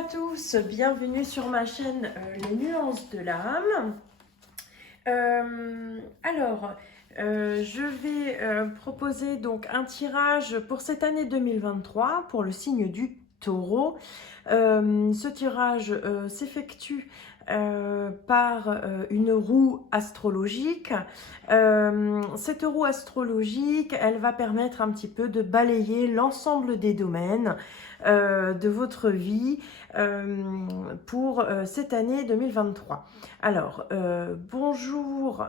à tous, bienvenue sur ma chaîne Les Nuances de l'âme. Je vais proposer donc un tirage pour cette année 2023 pour le signe du Taureau. Ce tirage s'effectue par une roue astrologique. Cette roue astrologique, elle va permettre un petit peu de balayer l'ensemble des domaines de votre vie pour cette année 2023. Alors, bonjour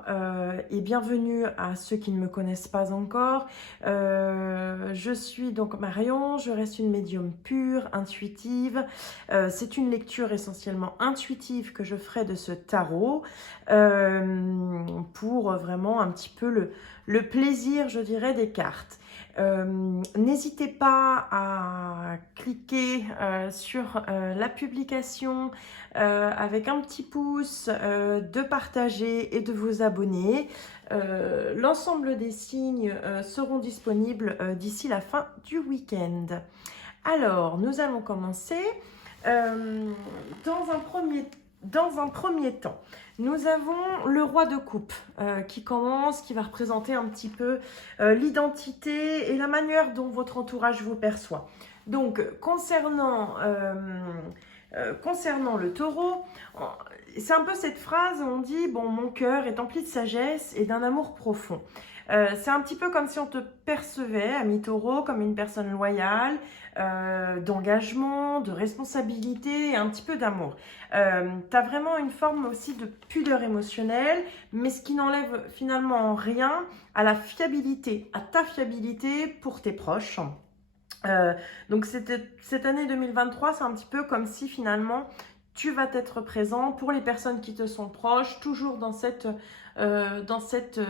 et bienvenue à ceux qui ne me connaissent pas encore. Je suis donc Marion, je reste une médium pure, intuitive. C'est une lecture essentiellement intuitive que je ferai de ce tarot pour vraiment un petit peu le plaisir, je dirais, des cartes. N'hésitez pas à cliquer sur la publication avec un petit pouce, de partager et de vous abonner. L'ensemble des signes seront disponibles d'ici la fin du week-end. Alors, nous allons commencer. Dans un premier temps, nous avons le roi de coupe qui va représenter un petit peu l'identité et la manière dont votre entourage vous perçoit. Donc, concernant le taureau, c'est un peu cette phrase où on dit « bon, mon cœur est empli de sagesse et d'un amour profond ». C'est un petit peu comme si on te percevait, ami taureau, comme une personne loyale, d'engagement, de responsabilité et un petit peu d'amour. Tu as vraiment une forme aussi de pudeur émotionnelle, mais ce qui n'enlève finalement rien à la fiabilité, à ta fiabilité pour tes proches. Donc cette année 2023, c'est un petit peu comme si finalement tu vas être présent pour les personnes qui te sont proches, toujours dans cette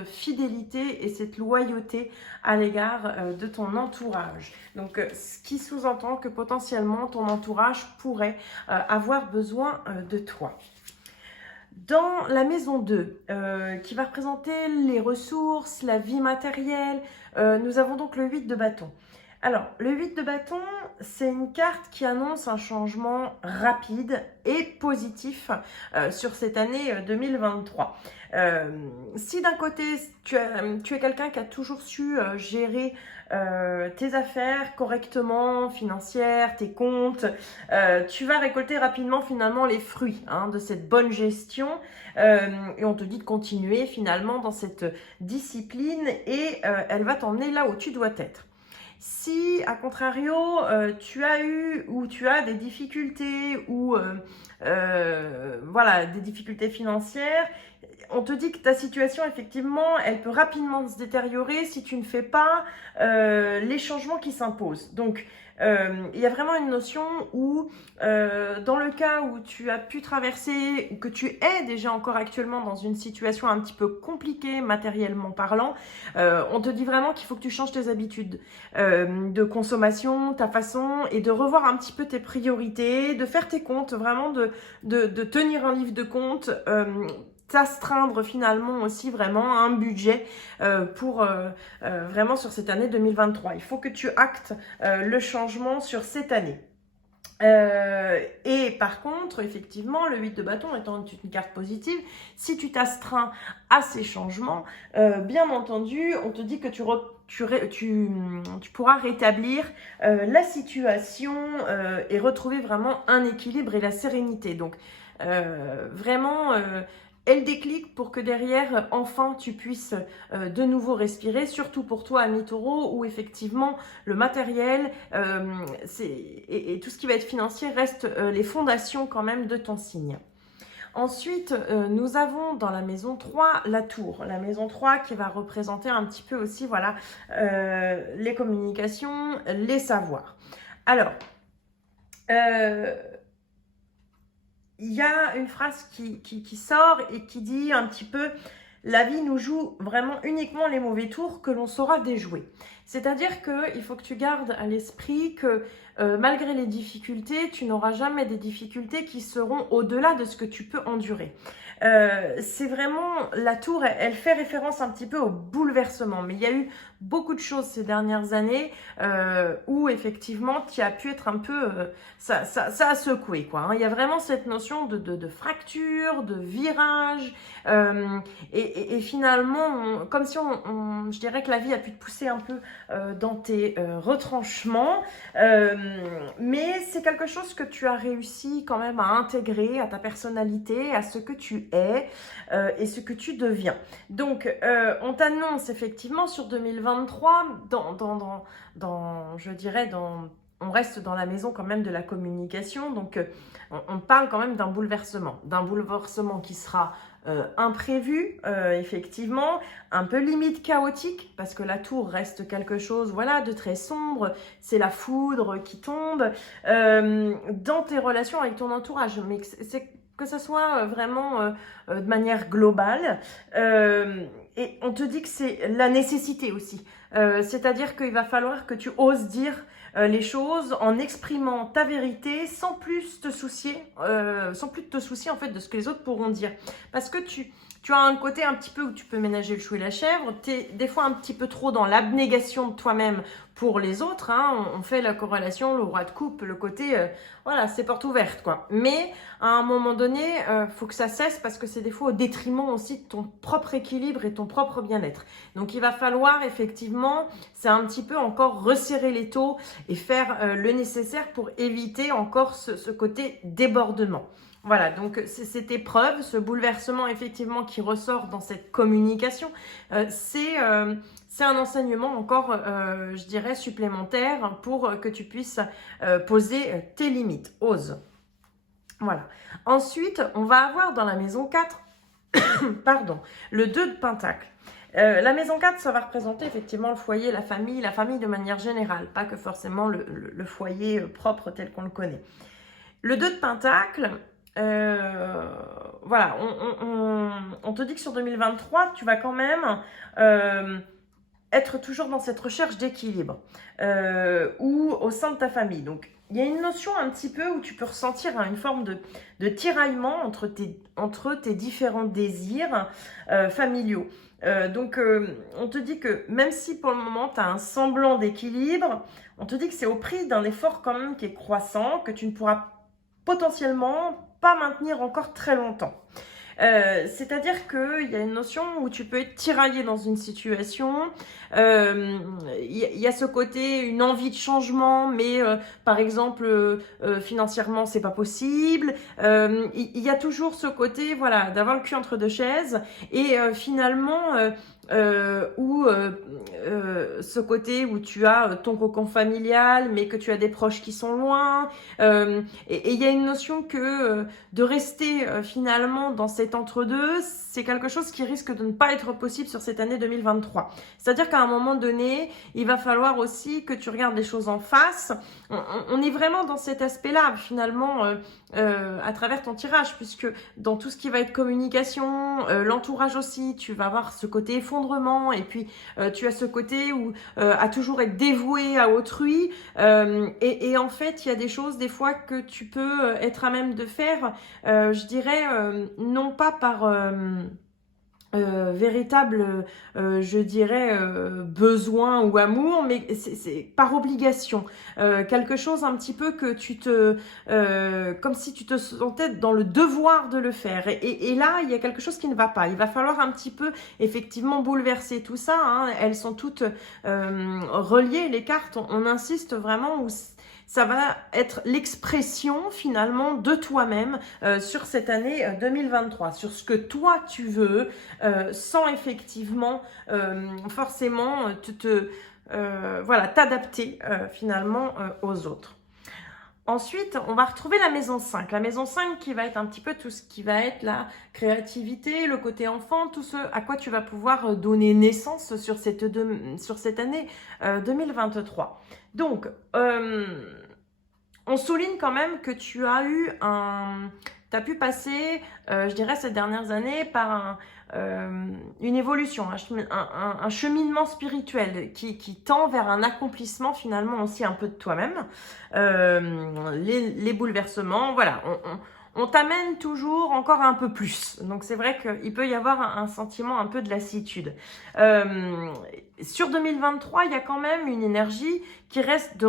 fidélité et cette loyauté à l'égard de ton entourage. Donc, ce qui sous-entend que potentiellement ton entourage pourrait avoir besoin de toi. Dans la maison 2, qui va représenter les ressources, la vie matérielle, nous avons donc le 8 de bâton. Alors, le 8 de bâton, c'est une carte qui annonce un changement rapide et positif sur cette année 2023. Si d'un côté, tu es quelqu'un qui a toujours su gérer tes affaires correctement, financières, tes comptes, tu vas récolter rapidement finalement les fruits de cette bonne gestion et on te dit de continuer finalement dans cette discipline et elle va t'emmener là où tu dois être. Si, à contrario, tu as eu ou tu as des difficultés ou voilà, des difficultés financières, on te dit que ta situation, effectivement, elle peut rapidement se détériorer si tu ne fais pas les changements qui s'imposent. Donc, il y a vraiment une notion où, dans le cas où tu as pu traverser ou que tu es déjà encore actuellement dans une situation un petit peu compliquée matériellement parlant, on te dit vraiment qu'il faut que tu changes tes habitudes de consommation, ta façon et de revoir un petit peu tes priorités, de faire tes comptes, vraiment de tenir un livre de compte, t'astreindre finalement aussi vraiment un budget pour vraiment sur cette année 2023. Il faut que tu actes le changement sur cette année. Et par contre, effectivement, le 8 de bâton étant une carte positive, si tu t'astreins à ces changements, bien entendu, on te dit que tu pourras rétablir la situation et retrouver vraiment un équilibre et la sérénité. Donc, vraiment... Et le déclic pour que derrière, enfin, tu puisses de nouveau respirer, surtout pour toi, ami taureau, où effectivement, le matériel et tout ce qui va être financier reste les fondations quand même de ton signe. Ensuite, nous avons dans la maison 3 la tour. La maison 3 qui va représenter un petit peu aussi voilà, les communications, les savoirs. Alors, il y a une phrase qui sort et qui dit un petit peu « La vie nous joue vraiment uniquement les mauvais tours que l'on saura déjouer ». C'est-à-dire qu'il faut que tu gardes à l'esprit que malgré les difficultés, tu n'auras jamais des difficultés qui seront au-delà de ce que tu peux endurer. c'est vraiment, la tour, elle fait référence un petit peu au bouleversement. Mais il y a eu beaucoup de choses ces dernières années où effectivement, tu as pu être un peu, ça a secoué, quoi. Hein. Il y a vraiment cette notion de fracture, de virage. Et finalement, comme si je dirais que la vie a pu te pousser un peu dans tes retranchements. Mais c'est quelque chose que tu as réussi quand même à intégrer à ta personnalité, à ce que tu es et ce que tu deviens. Donc, on t'annonce effectivement sur 2023, je dirais, on reste dans la maison quand même de la communication, donc on parle quand même d'un bouleversement qui sera imprévu, effectivement, un peu limite chaotique, parce que la tour reste quelque chose, voilà, de très sombre, c'est la foudre qui tombe, dans tes relations avec ton entourage, mais que ce soit vraiment de manière globale, et on te dit que c'est la nécessité aussi, c'est-à-dire qu'il va falloir que tu oses dire les choses en exprimant ta vérité sans plus te soucier, en fait de ce que les autres pourront dire. Parce que tu as un côté un petit peu où tu peux ménager le chou et la chèvre, tu es des fois un petit peu trop dans l'abnégation de toi-même pour les autres, hein. On fait la corrélation, le roi de coupe, le côté, voilà, c'est porte ouverte, quoi. Mais à un moment donné, faut que ça cesse parce que c'est des fois au détriment aussi de ton propre équilibre et ton propre bien-être. Donc il va falloir effectivement, c'est un petit peu encore resserrer les taux et faire le nécessaire pour éviter encore ce côté débordement. Voilà, donc c'est cette épreuve, ce bouleversement effectivement qui ressort dans cette communication, c'est un enseignement encore, je dirais, supplémentaire pour que tu puisses poser tes limites. Ose. Voilà. Ensuite, on va avoir dans la maison 4, pardon, le 2 de Pentacle. La maison 4, ça va représenter effectivement le foyer, la famille de manière générale, pas que forcément le foyer propre tel qu'on le connaît. Le 2 de Pentacle, voilà, on te dit que sur 2023, tu vas quand même être toujours dans cette recherche d'équilibre ou au sein de ta famille. Donc, il y a une notion un petit peu où tu peux ressentir une forme de tiraillement entre tes différents désirs familiaux. Donc, on te dit que même si pour le moment, tu as un semblant d'équilibre, on te dit que c'est au prix d'un effort quand même qui est croissant, que tu ne pourras potentiellement pas maintenir encore très longtemps. C'est-à-dire qu'il y a une notion où tu peux être tiraillé dans une situation, y a ce côté, une envie de changement, mais par exemple, financièrement, c'est pas possible. Il y a toujours ce côté, voilà, d'avoir le cul entre deux chaises, et finalement, ce côté où tu as ton cocon familial, mais que tu as des proches qui sont loin, et il y a une notion que de rester finalement dans cet entre-deux, c'est quelque chose qui risque de ne pas être possible sur cette année 2023. C'est-à-dire qu'à un moment donné, il va falloir aussi que tu regardes les choses en face. On est vraiment dans cet aspect-là, finalement, à travers ton tirage, puisque dans tout ce qui va être communication, l'entourage aussi, tu vas avoir ce côté effondrement, et puis tu as ce côté où à toujours être dévoué à autrui, et en fait, il y a des choses des fois que tu peux être à même de faire, je dirais, non pas par véritable, je dirais, besoin ou amour, mais c'est par obligation. Quelque chose un petit peu que comme si tu te sentais dans le devoir de le faire. Et là, il y a quelque chose qui ne va pas. Il va falloir un petit peu, effectivement, bouleverser tout ça. Hein. Elles sont toutes reliées, les cartes. On insiste vraiment où ça va être l'expression finalement de toi-même sur cette année 2023, sur ce que toi tu veux, sans effectivement forcément voilà, t'adapter finalement aux autres. Ensuite, on va retrouver la maison 5. La maison 5 qui va être un petit peu tout ce qui va être la créativité, le côté enfant, tout ce à quoi tu vas pouvoir donner naissance sur cette année 2023. Donc, on souligne quand même que tu as pu passer, je dirais, ces dernières années par une évolution, un cheminement spirituel qui tend vers un accomplissement finalement aussi un peu de toi-même. Les bouleversements, voilà, on t'amène toujours encore un peu plus. Donc c'est vrai qu'il peut y avoir un sentiment un peu de lassitude. Sur 2023, il y a quand même une énergie qui reste de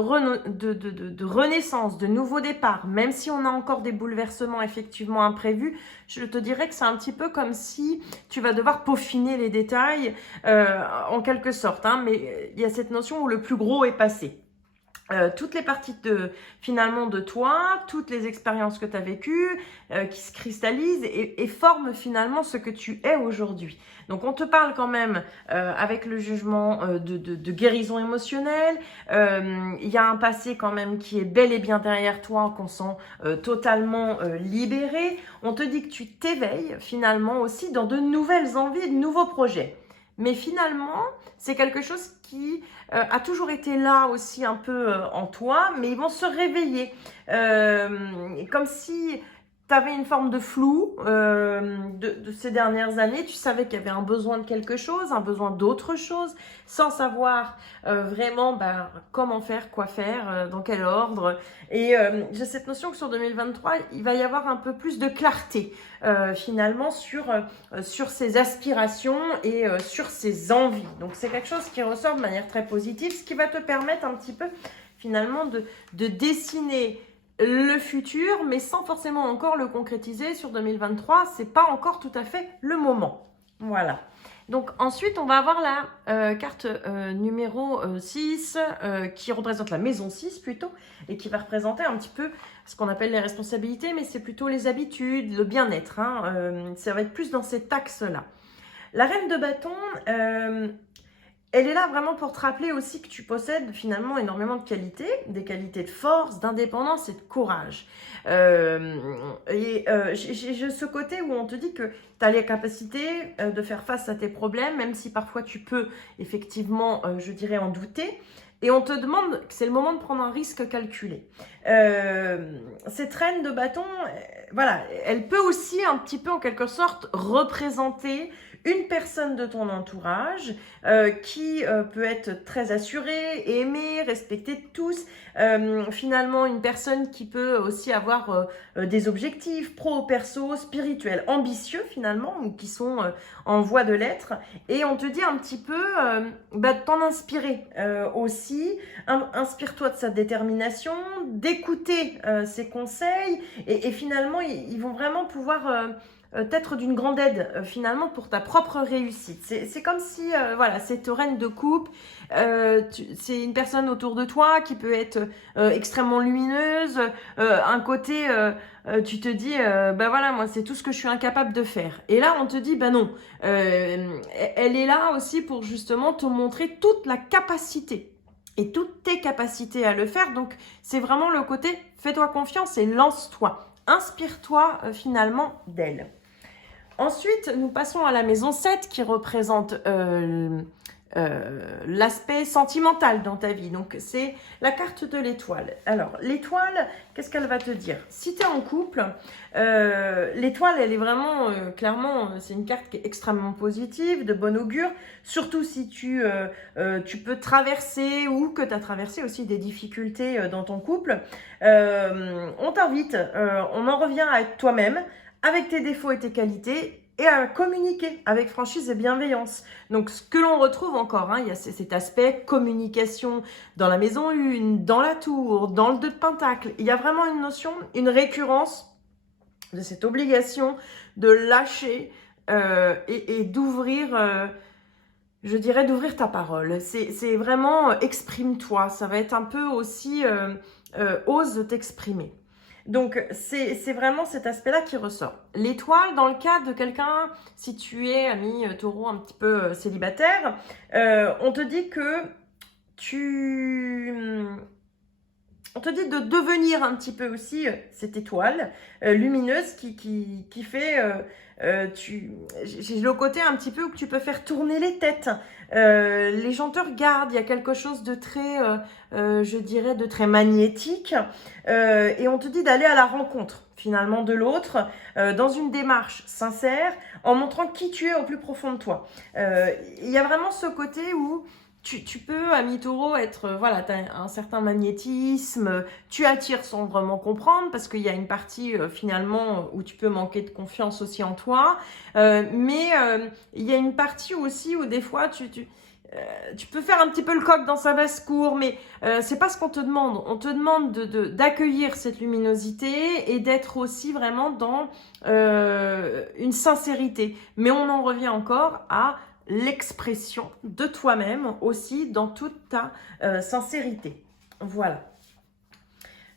renaissance, de nouveau départ. Même si on a encore des bouleversements effectivement imprévus, je te dirais que c'est un petit peu comme si tu vas devoir peaufiner les détails en quelque sorte. Hein, mais il y a cette notion où le plus gros est passé. Toutes les parties finalement de toi, toutes les expériences que tu as vécues, qui se cristallisent et forment finalement ce que tu es aujourd'hui. Donc on te parle quand même avec le jugement de guérison émotionnelle. Il y a un passé quand même qui est bel et bien derrière toi, qu'on sent totalement libéré. On te dit que tu t'éveilles finalement aussi dans de nouvelles envies, de nouveaux projets. Mais finalement, c'est quelque chose qui a toujours été là aussi un peu en toi, mais ils vont se réveiller. Comme si tu avais une forme de flou de ces dernières années. Tu savais qu'il y avait un besoin de quelque chose, un besoin d'autre chose, sans savoir vraiment comment faire, quoi faire, dans quel ordre. Et j'ai cette notion que sur 2023, il va y avoir un peu plus de clarté finalement sur ses aspirations et sur ses envies. Donc c'est quelque chose qui ressort de manière très positive, ce qui va te permettre un petit peu finalement de dessiner le futur, mais sans forcément encore le concrétiser sur 2023. C'est pas encore tout à fait le moment. Voilà. Donc ensuite, on va avoir la carte numéro 6 qui représente la maison 6 plutôt et qui va représenter un petit peu ce qu'on appelle les responsabilités, mais c'est plutôt les habitudes, le bien-être. Hein, ça va être plus dans cet axe-là. La reine de bâton, elle est là vraiment pour te rappeler aussi que tu possèdes finalement énormément de qualités, des qualités de force, d'indépendance et de courage. J'ai ce côté où on te dit que tu as les capacités de faire face à tes problèmes, même si parfois tu peux effectivement, je dirais, en douter. Et on te demande que c'est le moment de prendre un risque calculé. Cette reine de bâton, voilà, elle peut aussi un petit peu en quelque sorte représenter une personne de ton entourage qui peut être très assurée, aimée, respectée de tous. Finalement, une personne qui peut aussi avoir des objectifs pro, perso, spirituels, ambitieux finalement, ou qui sont en voie de l'être. Et on te dit un petit peu de t'en inspirer aussi. Inspire-toi de sa détermination, d'écouter ses conseils. Et finalement, ils vont vraiment pouvoir être d'une grande aide finalement pour ta propre réussite. C'est comme si, voilà, cette reine de coupe, c'est une personne autour de toi qui peut être extrêmement lumineuse, un côté, tu te dis, voilà, moi c'est tout ce que je suis incapable de faire. Et là, on te dit, non, elle est là aussi pour justement te montrer toute la capacité et toutes tes capacités à le faire. Donc, c'est vraiment le côté, fais-toi confiance et lance-toi. Inspire-toi finalement d'elle. Ensuite, nous passons à la maison 7 qui représente l'aspect sentimental dans ta vie. Donc, c'est la carte de l'étoile. Alors, l'étoile, qu'est-ce qu'elle va te dire? Si tu es en couple, l'étoile, elle est vraiment, clairement, c'est une carte qui est extrêmement positive, de bon augure. Surtout si tu peux traverser ou que tu as traversé aussi des difficultés dans ton couple. On t'invite, on en revient à être toi-même, avec tes défauts et tes qualités, et à communiquer avec franchise et bienveillance. Donc, ce que l'on retrouve encore, il y a cet aspect communication dans la maison 1, dans la tour, dans le 2 de pentacle. Il y a vraiment une notion, une récurrence de cette obligation de lâcher et d'ouvrir, je dirais, d'ouvrir ta parole. C'est vraiment exprime-toi. Ça va être un peu aussi ose t'exprimer. Donc, c'est vraiment cet aspect-là qui ressort. L'étoile, dans le cas de quelqu'un, si tu es ami taureau un petit peu célibataire, on te dit que on te dit de devenir un petit peu aussi cette étoile lumineuse qui fait... j'ai le côté un petit peu où tu peux faire tourner les têtes. Les gens te regardent, il y a quelque chose de très, je dirais, de très magnétique. Et on te dit d'aller à la rencontre finalement de l'autre dans une démarche sincère en montrant qui tu es au plus profond de toi. Il y a vraiment ce côté où tu peux, ami taureau, être, voilà, tu as un certain magnétisme, tu attires sans vraiment comprendre, parce qu'il y a une partie, finalement, où tu peux manquer de confiance aussi en toi. Mais il y a une partie aussi où des fois, tu peux faire un petit peu le coq dans sa basse-cour, mais c'est pas ce qu'on te demande. On te demande d'accueillir cette luminosité et d'être aussi vraiment dans une sincérité. Mais on en revient encore à l'expression de toi-même aussi dans toute ta sincérité. Voilà.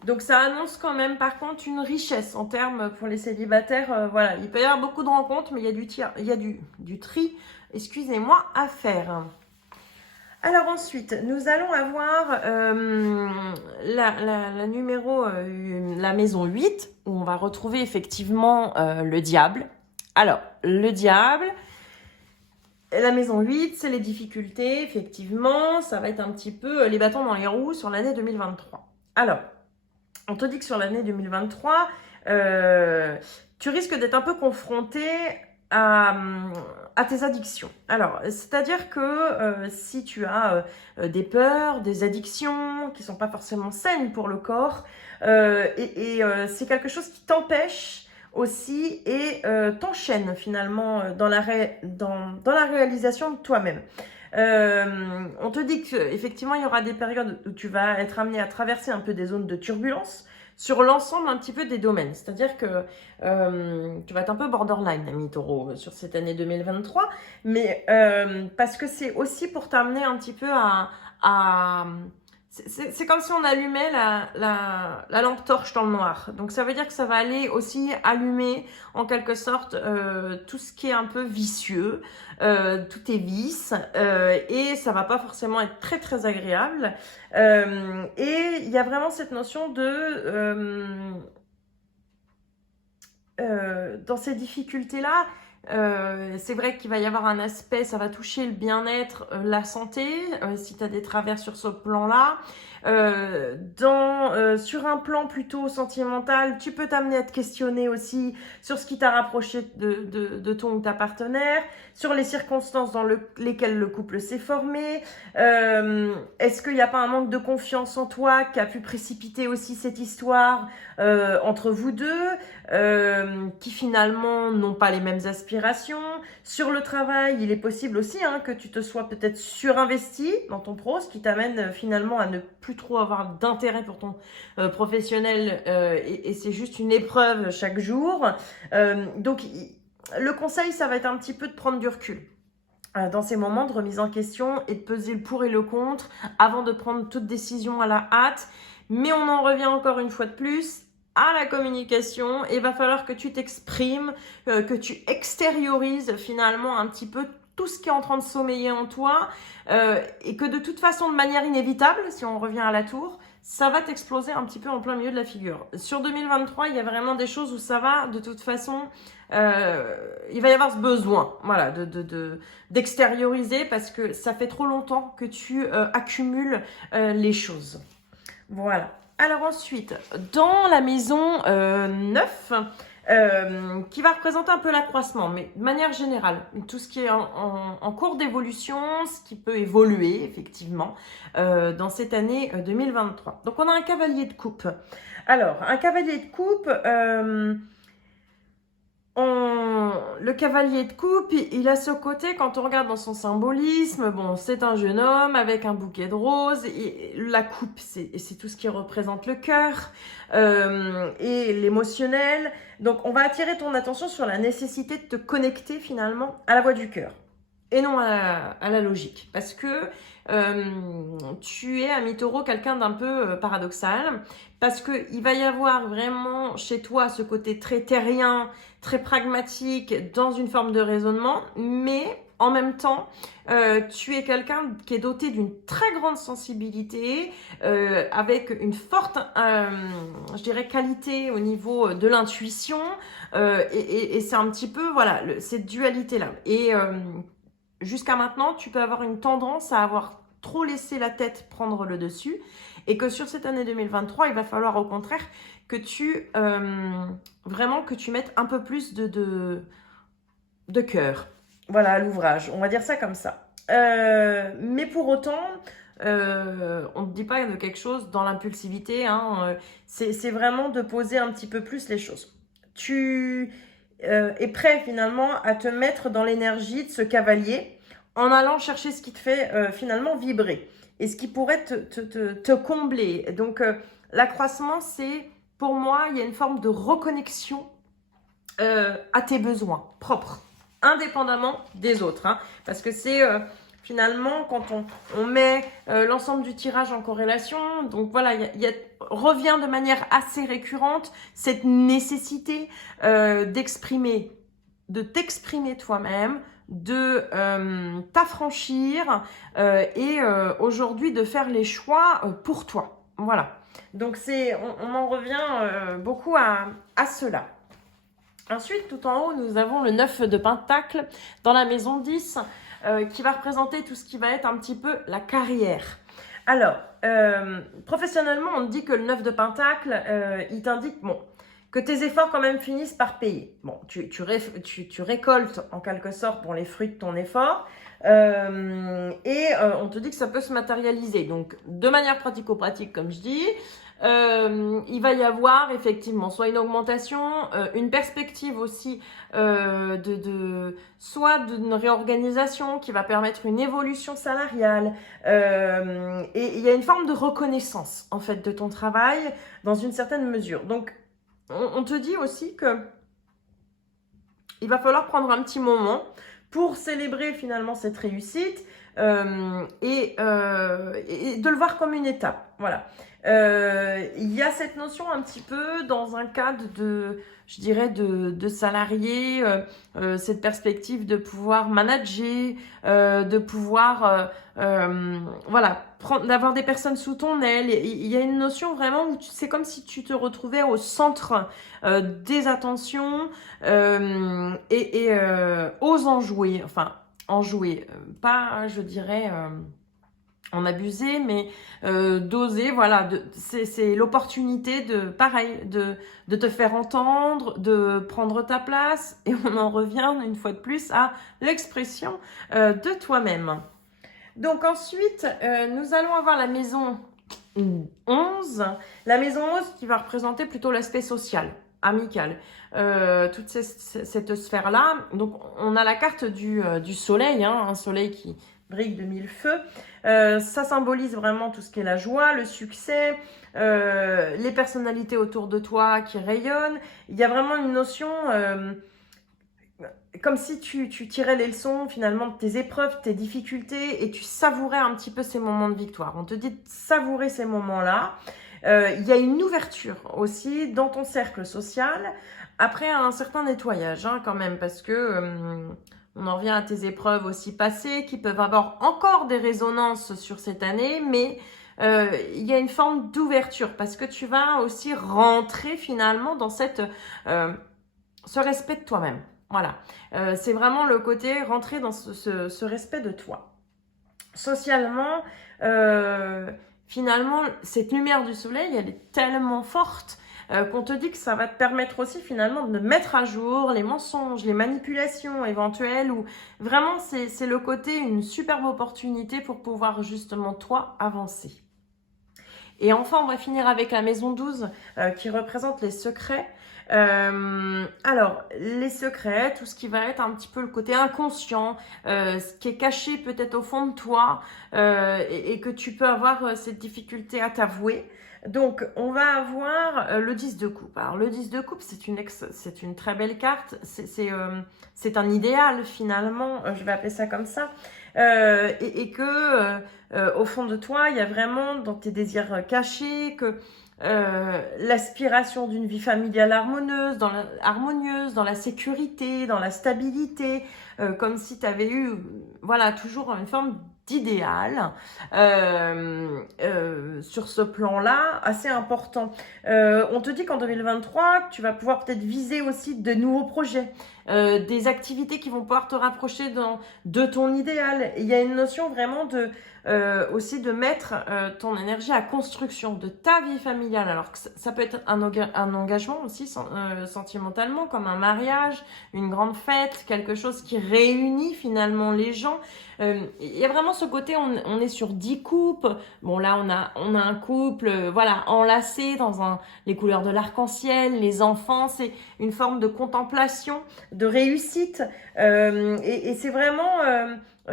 Donc ça annonce quand même par contre une richesse en termes pour les célibataires. Voilà, il peut y avoir beaucoup de rencontres, mais il y a du tri, excusez-moi, à faire. Alors ensuite, nous allons avoir la numéro, la maison 8, où on va retrouver effectivement le diable. Alors, le diable, la maison 8, c'est les difficultés, effectivement, ça va être un petit peu les bâtons dans les roues sur l'année 2023. Alors, on te dit que sur l'année 2023, tu risques d'être un peu confronté à tes addictions. Alors, c'est-à-dire que si tu as des peurs, des addictions qui ne sont pas forcément saines pour le corps, c'est quelque chose qui t'empêche aussi et t'enchaîne finalement dans la réalisation de toi-même. On te dit qu'effectivement, il y aura des périodes où tu vas être amené à traverser un peu des zones de turbulence sur l'ensemble un petit peu des domaines. C'est-à-dire que tu vas être un peu borderline, ami taureau, sur cette année 2023, mais parce que c'est aussi pour t'amener un petit peu à c'est comme si on allumait la lampe torche dans le noir. Donc ça veut dire que ça va aller aussi allumer en quelque sorte tout ce qui est un peu vicieux, tous tes vices, et ça va pas forcément être très très agréable. Et il y a vraiment cette notion de dans ces difficultés-là, c'est vrai qu'il va y avoir un aspect, ça va toucher le bien-être, la santé, si tu as des travers sur ce plan-là. Sur un plan plutôt sentimental, tu peux t'amener à te questionner aussi sur ce qui t'a rapproché de ton ou ta partenaire, sur les circonstances dans lesquelles le couple s'est formé. Est-ce qu'il n'y a pas un manque de confiance en toi qui a pu précipiter aussi cette histoire entre vous deux, qui finalement n'ont pas les mêmes aspirations. Sur le travail, il est possible aussi que tu te sois peut-être surinvesti dans ton pro, ce qui t'amène finalement à ne plus trop avoir d'intérêt pour ton professionnel, et c'est juste une épreuve chaque jour. Donc, le conseil, ça va être un petit peu de prendre du recul dans ces moments de remise en question et de peser le pour et le contre avant de prendre toute décision à la hâte. Mais on en revient encore une fois de plus à la communication. Il va falloir que tu t'exprimes, que tu extériorises finalement un petit peu tout ce qui est en train de sommeiller en toi, et que de toute façon, de manière inévitable, si on revient à la tour, ça va t'exploser un petit peu en plein milieu de la figure. Sur 2023, il y a vraiment des choses où ça va, de toute façon, il va y avoir ce besoin, voilà, d'extérioriser parce que ça fait trop longtemps que tu accumules les choses. Voilà. Alors ensuite, dans la maison 9, qui va représenter un peu l'accroissement, mais de manière générale, tout ce qui est en cours d'évolution, ce qui peut évoluer effectivement dans cette année 2023. Donc on a un cavalier de coupe. Alors, un cavalier de coupe, le cavalier de coupe, il a ce côté, quand on regarde dans son symbolisme, bon, c'est un jeune homme avec un bouquet de roses, et la coupe, c'est tout ce qui représente le cœur et l'émotionnel. Donc, on va attirer ton attention sur la nécessité de te connecter finalement à la voix du cœur et non à la logique. Parce que tu es, ami taureau, quelqu'un d'un peu paradoxal, parce qu'il va y avoir vraiment chez toi ce côté très terrien, très pragmatique, dans une forme de raisonnement, mais en même temps, tu es quelqu'un qui est doté d'une très grande sensibilité, avec une forte, je dirais, qualité au niveau de l'intuition, et c'est un petit peu, voilà, cette dualité-là. Et jusqu'à maintenant, tu peux avoir une tendance à avoir trop laissé la tête prendre le dessus, et que sur cette année 2023, il va falloir au contraire que tu vraiment que tu mettes un peu plus de cœur, voilà, à l'ouvrage. On va dire ça comme ça. Mais pour autant, on ne dit pas de quelque chose dans l'impulsivité, hein, c'est vraiment de poser un petit peu plus les choses. Tu es prêt finalement à te mettre dans l'énergie de ce cavalier en allant chercher ce qui te fait finalement vibrer et ce qui pourrait te combler. Donc l'accroissement, c'est pour moi, il y a une forme de reconnexion à tes besoins propres, indépendamment des autres. Hein, parce que c'est finalement quand on met l'ensemble du tirage en corrélation, donc voilà, revient de manière assez récurrente cette nécessité d'exprimer, de t'exprimer toi-même, de t'affranchir et aujourd'hui de faire les choix pour toi. Voilà. Donc on en revient beaucoup à cela. Ensuite, tout en haut, nous avons le 9 de Pentacle dans la maison 10 qui va représenter tout ce qui va être un petit peu la carrière. Alors, professionnellement, on te dit que le 9 de Pentacle, il t'indique que tes efforts quand même finissent par payer. Bon, tu récoltes en quelque sorte les fruits de ton effort et on te dit que ça peut se matérialiser. Donc, de manière pratico-pratique, comme je dis, il va y avoir effectivement soit une augmentation, une perspective aussi soit d'une réorganisation qui va permettre une évolution salariale et il y a une forme de reconnaissance en fait de ton travail dans une certaine mesure. Donc on te dit aussi que il va falloir prendre un petit moment pour célébrer finalement cette réussite et de le voir comme une étape. Voilà. Il y a cette notion un petit peu dans un cadre je dirais, de salarié, cette perspective de pouvoir manager, de pouvoir, voilà, d'avoir des personnes sous ton aile. Il y a une notion vraiment où c'est comme si tu te retrouvais au centre des attentions et ose en jouer, enfin, en jouer, pas, je dirais... en abuser, mais d'oser, voilà, c'est l'opportunité pareil, de te faire entendre, de prendre ta place, et on en revient une fois de plus à l'expression de toi-même. Donc ensuite, nous allons avoir la maison 11, la maison 11 qui va représenter plutôt l'aspect social, amical, toute cette sphère-là. Donc on a la carte du soleil, hein, un soleil qui brille de mille feux. Ça symbolise vraiment tout ce qui est la joie, le succès, les personnalités autour de toi qui rayonnent. Il y a vraiment une notion comme si tu tirais les leçons finalement de tes épreuves, de tes difficultés et tu savourais un petit peu ces moments de victoire. On te dit de savourer ces moments-là. Il y a une ouverture aussi dans ton cercle social après un certain nettoyage hein, quand même parce que... on en revient à tes épreuves aussi passées qui peuvent avoir encore des résonances sur cette année, mais il y a une forme d'ouverture parce que tu vas aussi rentrer finalement dans ce respect de toi-même. Voilà, c'est vraiment le côté rentrer dans ce respect de toi. Socialement, finalement, cette lumière du soleil, elle est tellement forte qu'on te dit que ça va te permettre aussi finalement de mettre à jour les mensonges, les manipulations éventuelles ou vraiment c'est le côté, une superbe opportunité pour pouvoir justement toi avancer. Et enfin on va finir avec la maison 12 qui représente les secrets. Alors les secrets, tout ce qui va être un petit peu le côté inconscient, ce qui est caché peut-être au fond de toi et que tu peux avoir cette difficulté à t'avouer. Donc, on va avoir le 10 de coupe. Alors, le 10 de coupe, c'est une très belle carte. C'est un idéal, finalement. Je vais appeler ça comme ça. Et que, au fond de toi, il y a vraiment, dans tes désirs cachés, que l'aspiration d'une vie familiale harmonieuse, dans la sécurité, dans la stabilité, comme si tu avais eu, voilà, toujours une forme d'idéal sur ce plan-là, assez important. On te dit qu'en 2023, tu vas pouvoir peut-être viser aussi de nouveaux projets, des activités qui vont pouvoir te rapprocher de ton idéal. Il y a une notion vraiment aussi de mettre ton énergie à construction de ta vie familiale. Alors que ça peut être un engagement aussi sentimentalement, comme un mariage, une grande fête, quelque chose qui réunit finalement les gens. Il y a vraiment ce côté, on est sur 10 coupes. Bon là, on a un couple, voilà, enlacé dans les couleurs de l'arc-en-ciel, les enfants, c'est une forme de contemplation, de réussite. Et c'est vraiment...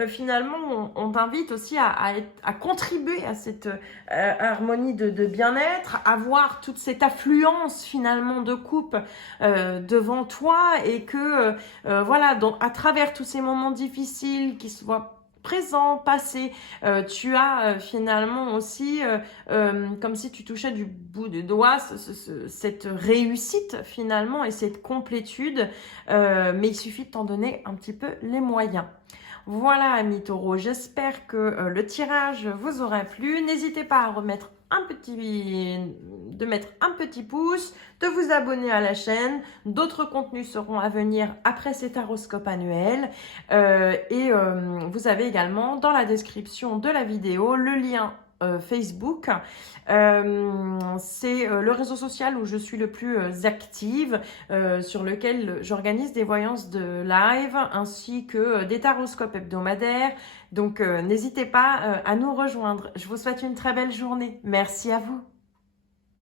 finalement, on t'invite aussi à contribuer à cette harmonie de bien-être, à voir toute cette affluence finalement de coupe devant toi et que voilà, donc à travers tous ces moments difficiles, qu'ils soient présents, passés, tu as finalement aussi, comme si tu touchais du bout des doigts, cette réussite finalement et cette complétude, mais il suffit de t'en donner un petit peu les moyens. Voilà, amis taureaux, j'espère que le tirage vous aura plu. N'hésitez pas à mettre un petit pouce, de vous abonner à la chaîne. D'autres contenus seront à venir après cet horoscope annuel. Vous avez également dans la description de la vidéo le lien Facebook. C'est le réseau social où je suis le plus active, sur lequel j'organise des voyances de live ainsi que des taroscopes hebdomadaires. Donc n'hésitez pas à nous rejoindre. Je vous souhaite une très belle journée. Merci à vous.